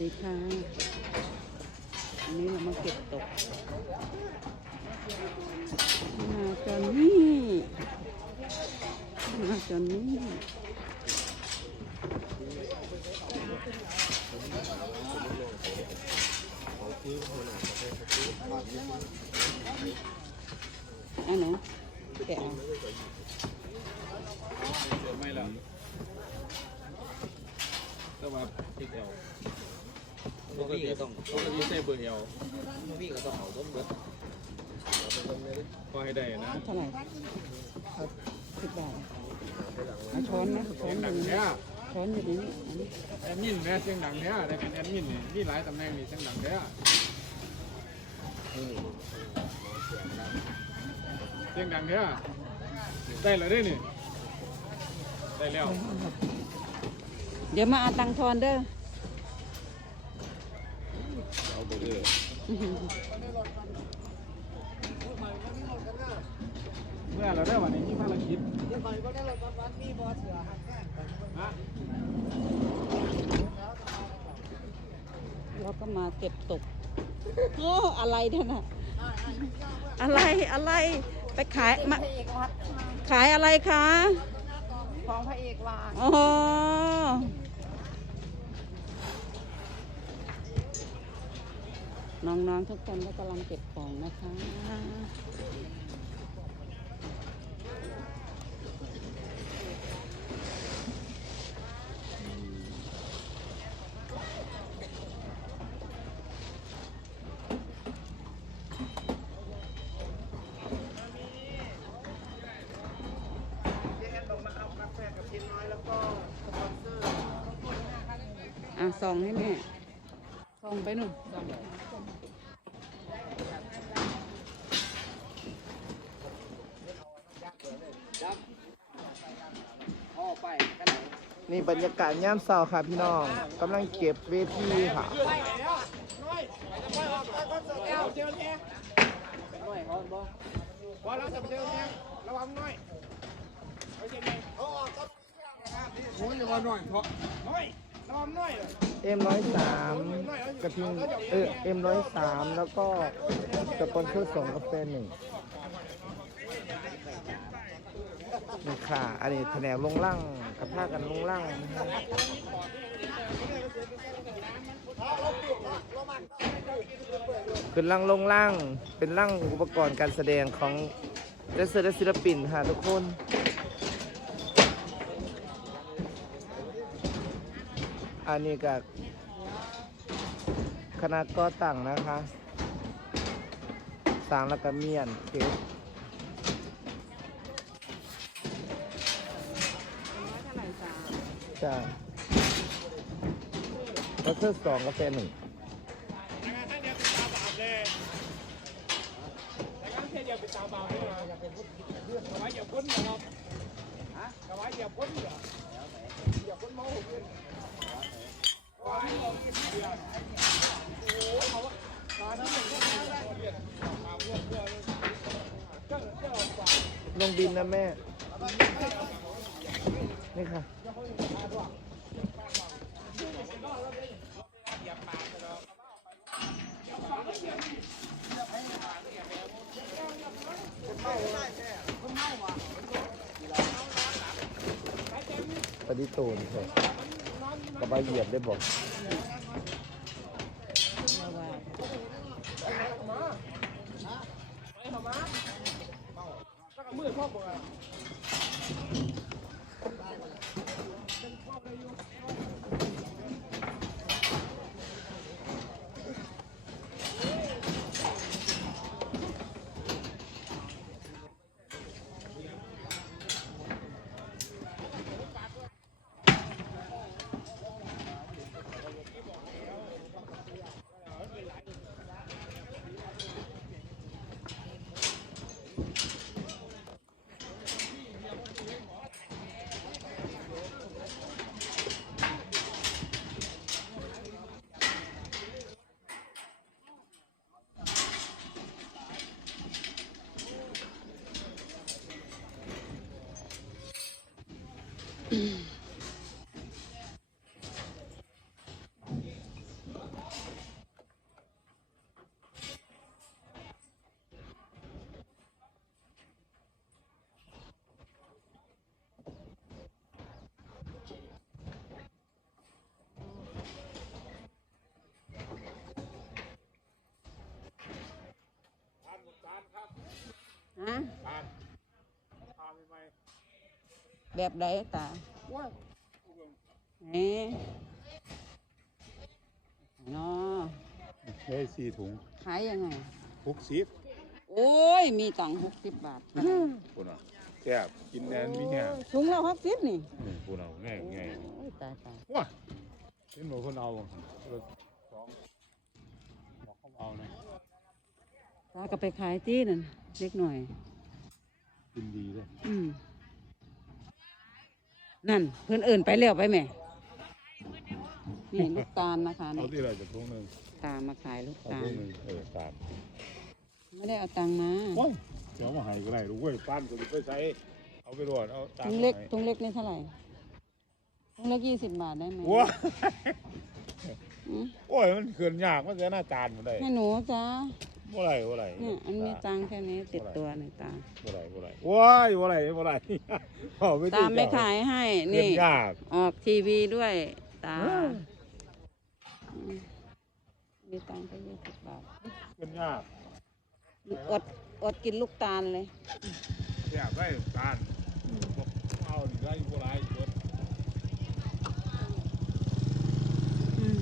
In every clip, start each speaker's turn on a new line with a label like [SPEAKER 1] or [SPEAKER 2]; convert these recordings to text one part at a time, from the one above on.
[SPEAKER 1] ดีค่ะวันนี้เรามาเก็บตกมาจอนนี่มาจอนนี่อันไหนแกะเอา
[SPEAKER 2] ไม่ละก็ว่าติดเอล ปกติต้องปกติใส่เบอร์เอล
[SPEAKER 3] พี่ก็ต้องเอาต้นเบิด
[SPEAKER 2] ก็ให้ได้นะ
[SPEAKER 1] เท่าไหร่สิบบาทเอาช้อนนะช้
[SPEAKER 2] เสี
[SPEAKER 1] อยน
[SPEAKER 2] ง
[SPEAKER 1] อ
[SPEAKER 2] ดัง
[SPEAKER 1] ยู่นี่
[SPEAKER 2] เนี้ย
[SPEAKER 1] ช้อนอยู่นี่อันนี้
[SPEAKER 2] แอดมินแม่เสียงดังเนี้ยได้เป็นแอดมินนี่มีหลายตำแหน่งนี่เสียงดังเนี้ยเสียงดังเนี้ยได้แล้วได้นี่ได้แล้ว
[SPEAKER 1] เดี๋ยวมาเอาตังค์ทอนเด้อ
[SPEAKER 2] เอาไปเลยเมื่อเราได้วันนี้มีภารกิจฮะ
[SPEAKER 1] แล้วก็มาเก็บตกโอ้อะไรเนี่ยนะอะไรอะไรไปขายมา
[SPEAKER 4] พระเอกวัด
[SPEAKER 1] ขายอะไรคะ
[SPEAKER 4] ของพระเอกวาง
[SPEAKER 1] อ๋อ น้องๆทุกคนก็กำลังเก็บของนะคะ อะส่องให้แม่ ส่องไปหนุ่มส่อง
[SPEAKER 3] นี่
[SPEAKER 5] บรรยากาศย่ามเช้าค่ะพี่น้องกำลังเก็บเวทีค่ะ
[SPEAKER 3] น้อยเขาบ่
[SPEAKER 2] ว่าเระเจอเนี่ยระวังหน่อยโอ้ยอย่าว่าหน่อยเพราะน้อยระวังหน่อย
[SPEAKER 5] เอ็มร้อยสามกระทิงเออเอ็มร้อยสามแล้วก็สปอนเซอร์ส่งกาแฟหนึ่งนี่ค่ะอันนี้แผนกลงล่างกับผ้ากันลงล่างนะครับเป็นล่างลงล่างเป็นล่างอุปกรณ์การแสดงของเดซเซอร์และศิลปินค่ะทุกคน อันนี้กับคณะก่อตั้งนะคะสร้างแล้วก็เมียนเก็บจ้าแล้วเสื้อสองกาแฟหนึ่ง
[SPEAKER 2] ท่านเดียวเป็นตาบาปเลยแต่การเที่ยวเป็นตาบาเลยอย่าเป็นพุทธเอาไว้อย่าพ้นนะครับฮะเอาไว้อย่าพ้นเหรออย่าพ้นเมา
[SPEAKER 5] ลงบินนะแม่ นี่ค่ะ ปฏิโตนเถอะ กระบะเหยียบได้บอก
[SPEAKER 2] มือพ่อบอก
[SPEAKER 6] 嗯。啊
[SPEAKER 1] แบบใดตา
[SPEAKER 6] ๆว้าย
[SPEAKER 1] เอ๊ะเนาะ
[SPEAKER 6] เฮ้ยสี่ถุง
[SPEAKER 1] ขายยังไง
[SPEAKER 6] หกสิบ
[SPEAKER 1] โอ้ย มีตังหกสิบบาท
[SPEAKER 6] คุณอะแซ่บกินแอนมีแห้ง
[SPEAKER 1] ถุงละหกสิบนี่
[SPEAKER 6] นี่คุณเอาแง่แง่
[SPEAKER 1] โอ้ยตายตาย
[SPEAKER 6] ว้าเห็นบอกคนเอาคนละสองบอกเขาเอานะ
[SPEAKER 1] ตาก็ไปขายที่นั่นเล็กหน่อย
[SPEAKER 6] นั่
[SPEAKER 1] นเพื่อนเอื่นไปแล้วไปแม่นี่ลูกตาลนะคะ
[SPEAKER 6] เอา
[SPEAKER 1] นี่
[SPEAKER 6] ที่เราจะทุ่งหนึ่ง
[SPEAKER 1] ตามาขายลูก
[SPEAKER 6] เอา
[SPEAKER 1] ตาล
[SPEAKER 6] ทุ่งหนึ่งเออตาม
[SPEAKER 1] ไม่ได้เอาตังค์มา
[SPEAKER 6] ว้ายเดี๋ยวมาให้ก็ได้รู้เว้ยป้านก็จะไปใช้เอาไปรวดเอาตาม
[SPEAKER 1] ถุงเล็ก
[SPEAKER 6] ให้
[SPEAKER 1] ถุงเล็กนี่เท่าไหร่ถุงเล็กยี่สิบบาทได้ไหม
[SPEAKER 6] ว้า
[SPEAKER 1] อืม
[SPEAKER 6] โอ้ยมันเขื่อนยากมันจะหน้าจานมันได้
[SPEAKER 1] ให้หนูจ้า
[SPEAKER 6] บ่ไรบ่ไร
[SPEAKER 1] เนี่ยอันมีตังค์แค่นี้ติดตัวหนึ่งตา
[SPEAKER 6] บ่ไรบ่ไรว้ายบ่ไรบ่ไรเอาไป
[SPEAKER 1] ตาไม่ขายให้
[SPEAKER 6] เขื่อน
[SPEAKER 1] นี่
[SPEAKER 6] ยาก
[SPEAKER 1] ออกทีวีด้วยตา
[SPEAKER 6] เออ
[SPEAKER 1] อืมมีตังค์แค่ยี่สิบบาท
[SPEAKER 6] เขื่อนยาก
[SPEAKER 1] อดอดกินลูกตาลเลย
[SPEAKER 6] อยากได้จานบอกเอาดิได้บ่ไรเบิด
[SPEAKER 1] อืม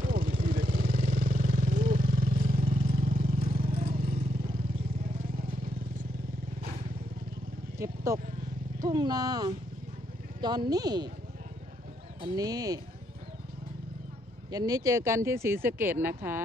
[SPEAKER 6] โอ้มีทีเลย
[SPEAKER 1] เก็บตก ทุ่งนา จอนนี่ อันนี้ ยันนี้เจอกันที่ศรีสะเกดนะคะ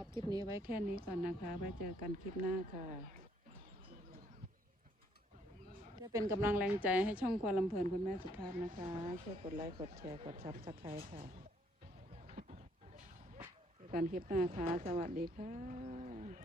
[SPEAKER 1] รับคลิปนี้ไว้แค่นี้ก่อนนะคะ ไว้เจอกันคลิปหน้าค่ะจะเป็นกำลังแรงใจให้ช่องควาลำเพลินคุณแม่สุภาพนะคะ ช่วยกดไลค์ กดแชร์ กดซับสไครต์ค่ะเจอกันคลิปหน้าค่ะ สวัสดีค่ะ